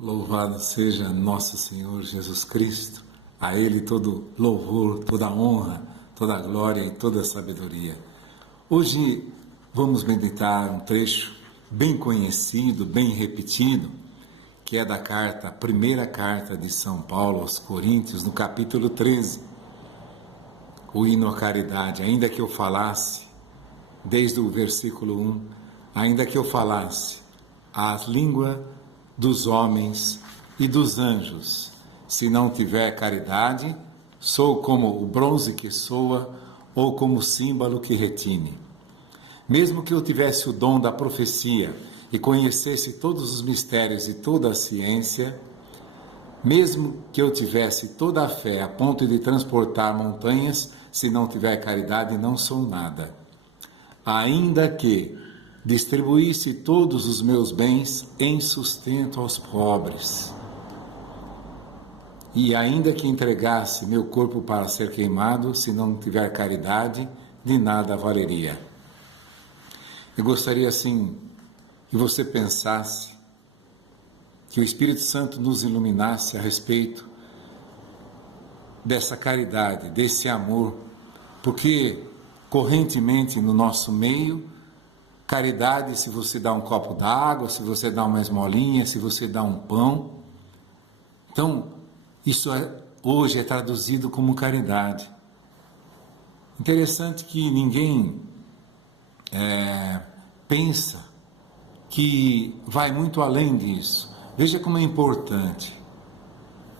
Louvado seja nosso Senhor Jesus Cristo, a Ele todo louvor, toda honra, toda glória e toda sabedoria. Hoje vamos meditar um trecho bem conhecido, bem repetido, que é da primeira carta de São Paulo aos Coríntios, no capítulo 13, o hino à caridade. Ainda que eu falasse, desde o versículo 1, ainda que eu falasse a língua dos homens e dos anjos, se não tiver caridade, sou como o bronze que soa ou como o símbolo que retine. Mesmo que eu tivesse o dom da profecia e conhecesse todos os mistérios e toda a ciência, mesmo que eu tivesse toda a fé a ponto de transportar montanhas, se não tiver caridade, não sou nada. Ainda que distribuísse todos os meus bens em sustento aos pobres, e ainda que entregasse meu corpo para ser queimado, se não tiver caridade, de nada valeria. Eu gostaria assim que você pensasse, que o Espírito Santo nos iluminasse a respeito dessa caridade, desse amor, porque correntemente no nosso meio, caridade, se você dá um copo d'água, se você dá uma esmolinha, se você dá um pão. Então, isso hoje é traduzido como caridade. Interessante que ninguém pensa que vai muito além disso. Veja como é importante.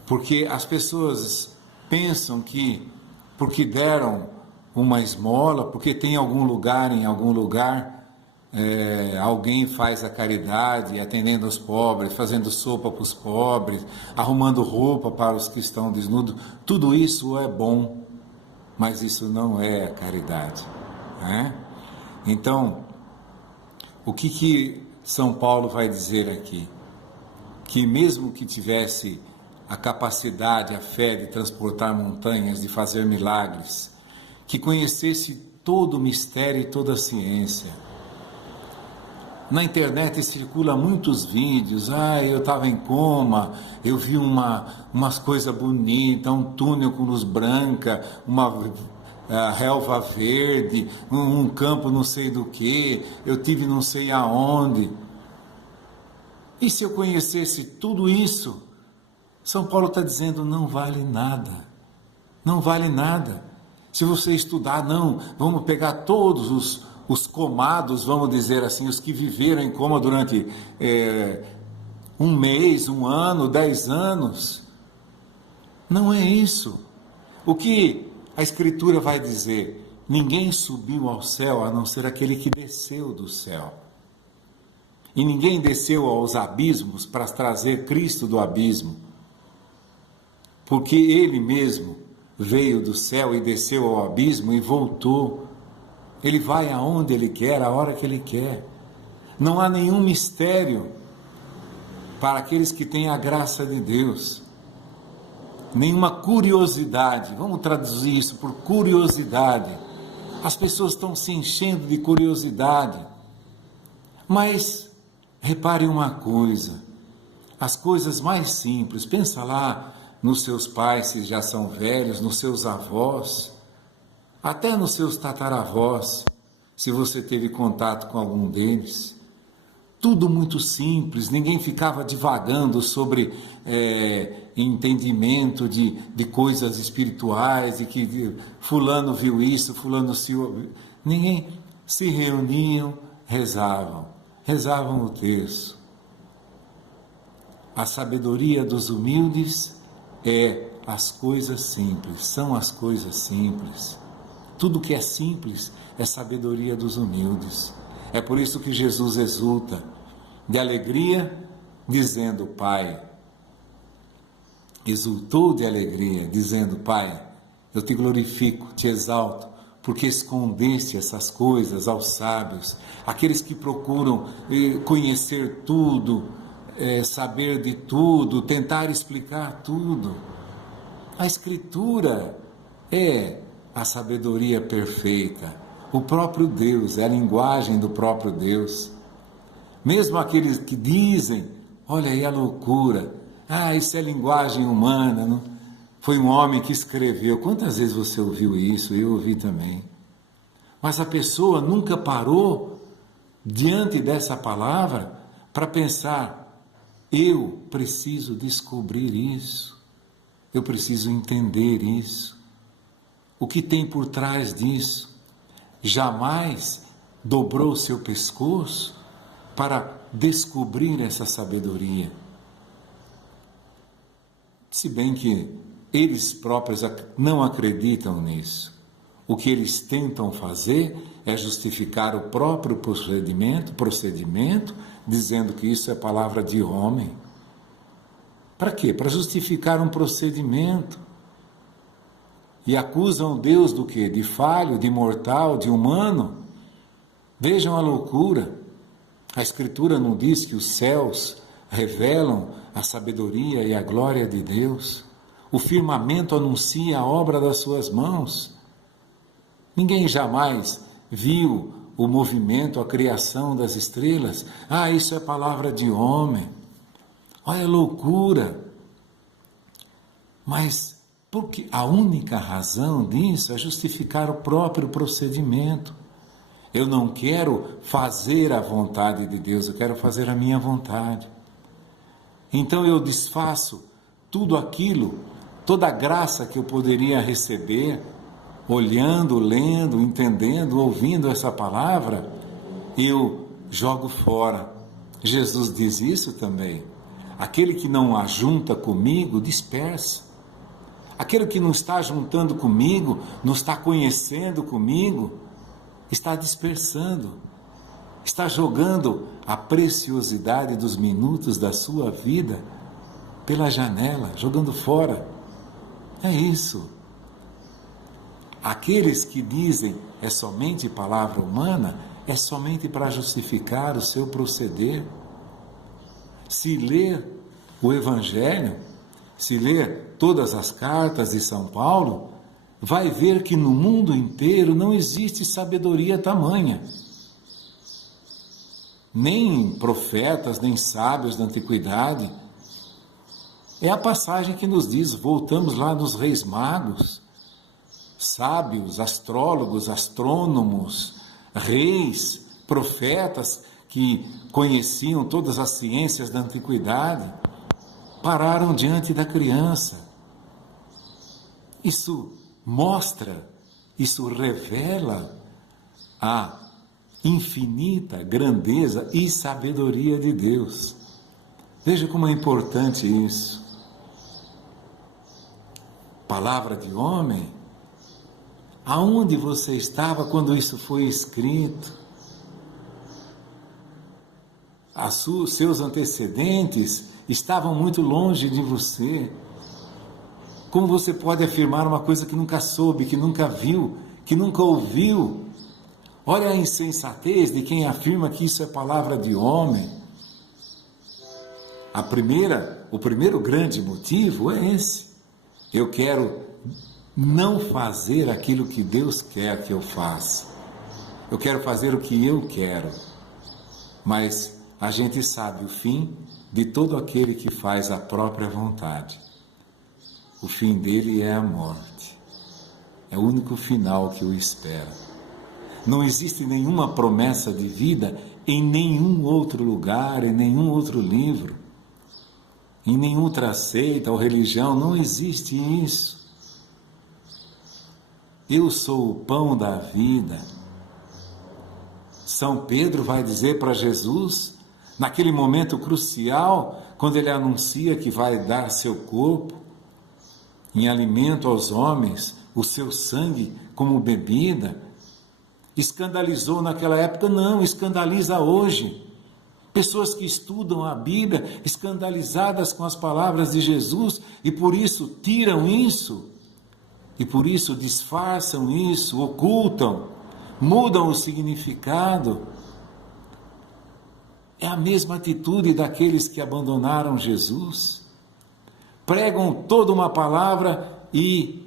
Porque as pessoas pensam que porque deram uma esmola, porque tem algum lugar, em algum lugar, alguém faz a caridade, atendendo os pobres, fazendo sopa para os pobres, arrumando roupa para os que estão desnudos. Tudo isso é bom, mas isso não é a caridade, né? Então, o que São Paulo vai dizer aqui? Que mesmo que tivesse a capacidade, a fé de transportar montanhas, de fazer milagres, que conhecesse todo o mistério e toda a ciência. Na internet circula muitos vídeos, eu estava em coma, eu vi umas coisas bonitas, um túnel com luz branca, uma relva verde, um campo não sei do que, eu tive não sei aonde. E se eu conhecesse tudo isso, São Paulo está dizendo, não vale nada, não vale nada. Se você estudar, não, vamos pegar todos os comados, vamos dizer assim, os que viveram em coma durante um mês, um ano, 10 anos. Não é isso. O que a Escritura vai dizer? Ninguém subiu ao céu a não ser aquele que desceu do céu. E ninguém desceu aos abismos para trazer Cristo do abismo. Porque Ele mesmo veio do céu e desceu ao abismo e voltou. Ele vai aonde Ele quer, a hora que Ele quer. Não há nenhum mistério para aqueles que têm a graça de Deus. Nenhuma curiosidade. Vamos traduzir isso por curiosidade. As pessoas estão se enchendo de curiosidade. Mas repare uma coisa. As coisas mais simples. Pensa lá nos seus pais, se já são velhos, nos seus avós, até nos seus tataravós, se você teve contato com algum deles. Tudo muito simples, ninguém ficava divagando sobre entendimento de coisas espirituais, e que fulano viu isso, fulano se... Ninguém se reuniam, rezavam o terço. A sabedoria dos humildes é as coisas simples, são as coisas simples. Tudo que é simples é sabedoria dos humildes. É por isso que Jesus exulta de alegria, dizendo, Pai, exultou de alegria, dizendo, Pai, eu te glorifico, te exalto, porque escondeste essas coisas aos sábios, aqueles que procuram conhecer tudo, saber de tudo, tentar explicar tudo. A Escritura é a sabedoria perfeita, o próprio Deus, é a linguagem do próprio Deus. Mesmo aqueles que dizem Olha aí a loucura. Ah, isso é linguagem humana. Não? Foi um homem que escreveu. Quantas vezes você ouviu isso? Eu ouvi também. Mas a pessoa nunca parou diante dessa palavra para pensar: eu preciso descobrir isso. Eu preciso entender isso. O que tem por trás disso? Jamais dobrou seu pescoço para descobrir essa sabedoria. Se bem que eles próprios não acreditam nisso. O que eles tentam fazer é justificar o próprio procedimento, dizendo que isso é palavra de homem. Para quê? Para justificar um procedimento. E acusam Deus do quê? De falho, de mortal, de humano. Vejam a loucura. A Escritura não diz que os céus revelam a sabedoria e a glória de Deus. O firmamento anuncia a obra das suas mãos. Ninguém jamais viu o movimento, a criação das estrelas. Ah, isso é palavra de homem. Olha a loucura. Mas porque a única razão disso é justificar o próprio procedimento. Eu não quero fazer a vontade de Deus, eu quero fazer a minha vontade. Então eu desfaço tudo aquilo, toda a graça que eu poderia receber, olhando, lendo, entendendo, ouvindo essa palavra, eu jogo fora. Jesus diz isso também. Aquele que não ajunta comigo, dispersa. Aquele que não está juntando comigo, não está conhecendo comigo, está dispersando, está jogando a preciosidade dos minutos da sua vida pela janela, jogando fora. É isso. Aqueles que dizem é somente palavra humana, é somente para justificar o seu proceder. Se ler o Evangelho, se ler todas as cartas de São Paulo, vai ver que no mundo inteiro não existe sabedoria tamanha. Nem profetas, nem sábios da antiguidade. É a passagem que nos diz, voltamos lá nos reis magos, sábios, astrólogos, astrônomos, reis, profetas que conheciam todas as ciências da antiguidade, pararam diante da criança. Isso mostra, isso revela a infinita grandeza e sabedoria de Deus. Veja como é importante isso. Palavra de homem, aonde você estava quando isso foi escrito? Seus antecedentes estavam muito longe de você. Como você pode afirmar uma coisa que nunca soube, que nunca viu, que nunca ouviu? Olha a insensatez de quem afirma que isso é palavra de homem. O primeiro grande motivo é esse. Eu quero não fazer aquilo que Deus quer que eu faça. Eu quero fazer o que eu quero. Mas a gente sabe o fim de todo aquele que faz a própria vontade. O fim dele é a morte. É o único final que o espera. Não existe nenhuma promessa de vida em nenhum outro lugar, em nenhum outro livro, em nenhuma outra seita ou religião. Não existe isso. Eu sou o pão da vida. São Pedro vai dizer para Jesus, naquele momento crucial, quando ele anuncia que vai dar seu corpo em alimento aos homens, o seu sangue como bebida, escandalizou naquela época? Não, escandaliza hoje. Pessoas que estudam a Bíblia, escandalizadas com as palavras de Jesus, e por isso tiram isso, e por isso disfarçam isso, ocultam, mudam o significado. É a mesma atitude daqueles que abandonaram Jesus. Pregam toda uma palavra e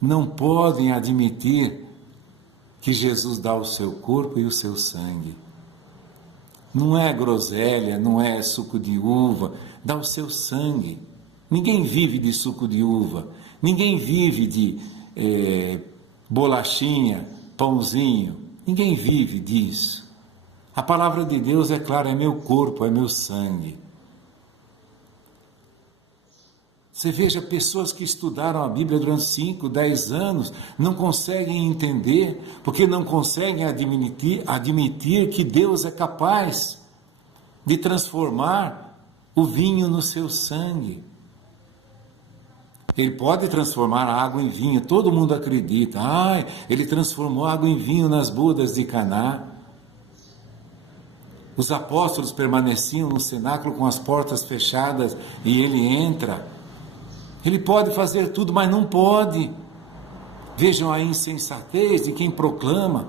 não podem admitir que Jesus dá o seu corpo e o seu sangue. Não é groselha, não é suco de uva, dá o seu sangue. Ninguém vive de suco de uva, ninguém vive de bolachinha, pãozinho, ninguém vive disso. A palavra de Deus é clara, é meu corpo, é meu sangue. Você veja, pessoas que estudaram a Bíblia durante 5, 10 anos, não conseguem entender, porque não conseguem admitir que Deus é capaz de transformar o vinho no seu sangue. Ele pode transformar a água em vinho, todo mundo acredita. Ele transformou a água em vinho nas bodas de Caná. Os apóstolos permaneciam no cenáculo com as portas fechadas e ele entra. Ele pode fazer tudo, mas não pode. Vejam a insensatez de quem proclama.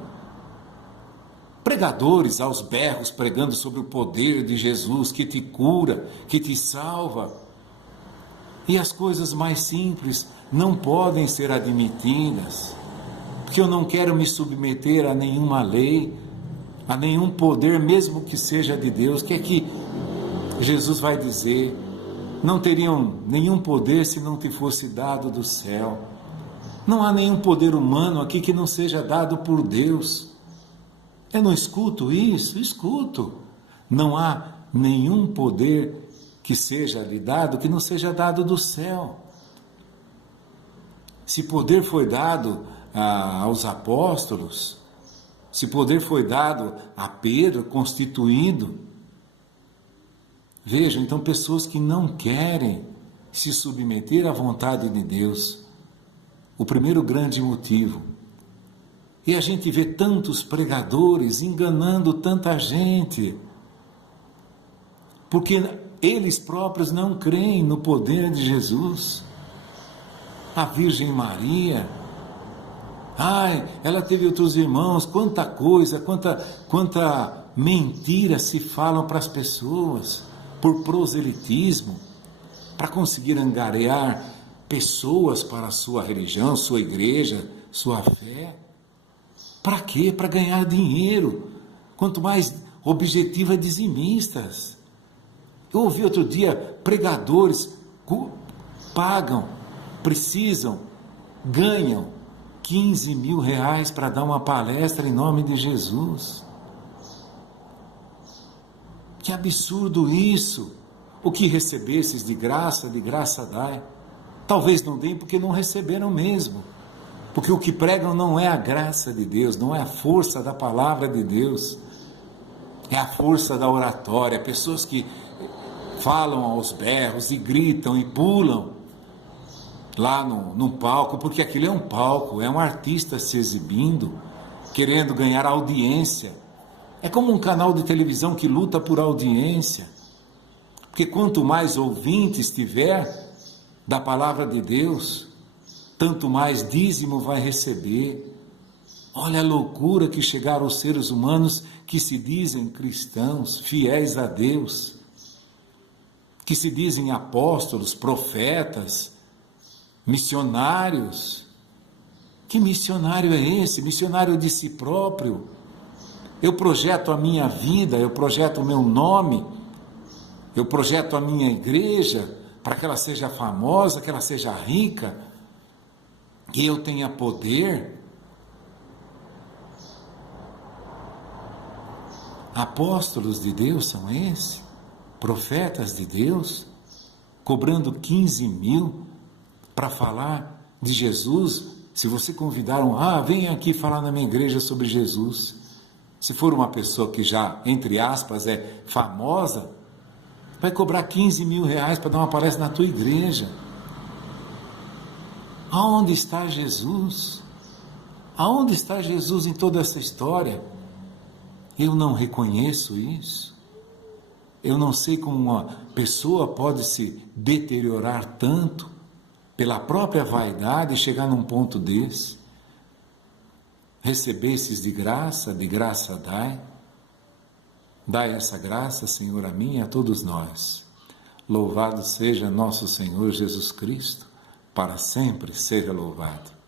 Pregadores aos berros pregando sobre o poder de Jesus que te cura, que te salva. E as coisas mais simples não podem ser admitidas, porque eu não quero me submeter a nenhuma lei, a nenhum poder, mesmo que seja de Deus. Que é que Jesus vai dizer? Não teriam nenhum poder se não te fosse dado do céu. Não há nenhum poder humano aqui que não seja dado por Deus. Eu não escuto isso? Escuto. Não há nenhum poder que seja lhe dado que não seja dado do céu. Se poder foi dado aos apóstolos, se poder foi dado a Pedro, constituído, vejam, então, pessoas que não querem se submeter à vontade de Deus, o primeiro grande motivo. E a gente vê tantos pregadores enganando tanta gente, porque eles próprios não creem no poder de Jesus. A Virgem Maria, ela teve outros irmãos, quanta coisa, quanta mentira se falam para as pessoas, por proselitismo, para conseguir angariar pessoas para a sua religião, sua igreja, sua fé. Para quê? Para ganhar dinheiro. Quanto mais objetiva, dizimistas. Eu ouvi outro dia, pregadores pagam, precisam, ganham 15 mil reais para dar uma palestra em nome de Jesus. Que absurdo isso! O que recebesses de graça dai. Talvez não deem porque não receberam mesmo. Porque o que pregam não é a graça de Deus, não é a força da palavra de Deus. É a força da oratória. Pessoas que falam aos berros e gritam e pulam lá no palco, porque aquilo é um palco, é um artista se exibindo, querendo ganhar audiência. É como um canal de televisão que luta por audiência, porque quanto mais ouvintes tiver da palavra de Deus, tanto mais dízimo vai receber. Olha a loucura que chegaram os seres humanos que se dizem cristãos, fiéis a Deus, que se dizem apóstolos, profetas, missionários. Que missionário é esse? Missionário de si próprio. Eu projeto a minha vida, eu projeto o meu nome, eu projeto a minha igreja para que ela seja famosa, que ela seja rica, que eu tenha poder. Apóstolos de Deus são esses? Profetas de Deus? Cobrando 15 mil para falar de Jesus? Se você convidar venha aqui falar na minha igreja sobre Jesus. Se for uma pessoa que já, entre aspas, é famosa, vai cobrar 15 mil reais para dar uma palestra na tua igreja. Aonde está Jesus? Aonde está Jesus em toda essa história? Eu não reconheço isso. Eu não sei como uma pessoa pode se deteriorar tanto pela própria vaidade e chegar num ponto desse. Recebesses de graça dai. Dai essa graça, Senhor, a mim e a todos nós. Louvado seja nosso Senhor Jesus Cristo, para sempre seja louvado.